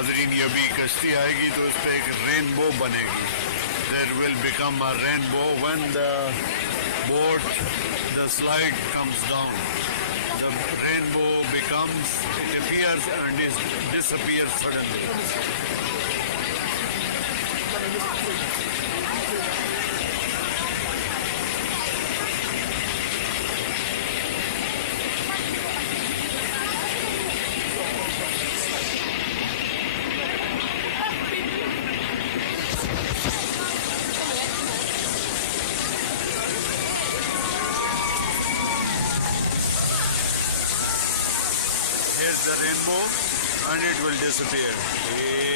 नाजरीन ये भी कश्ती आएगी तो इस पर एक रेनबो बनेगी. There will become a rainbow when the boat, the slide comes down. The rainbow becomes, it appears and disappears suddenly. Here's the rainbow and it will disappear.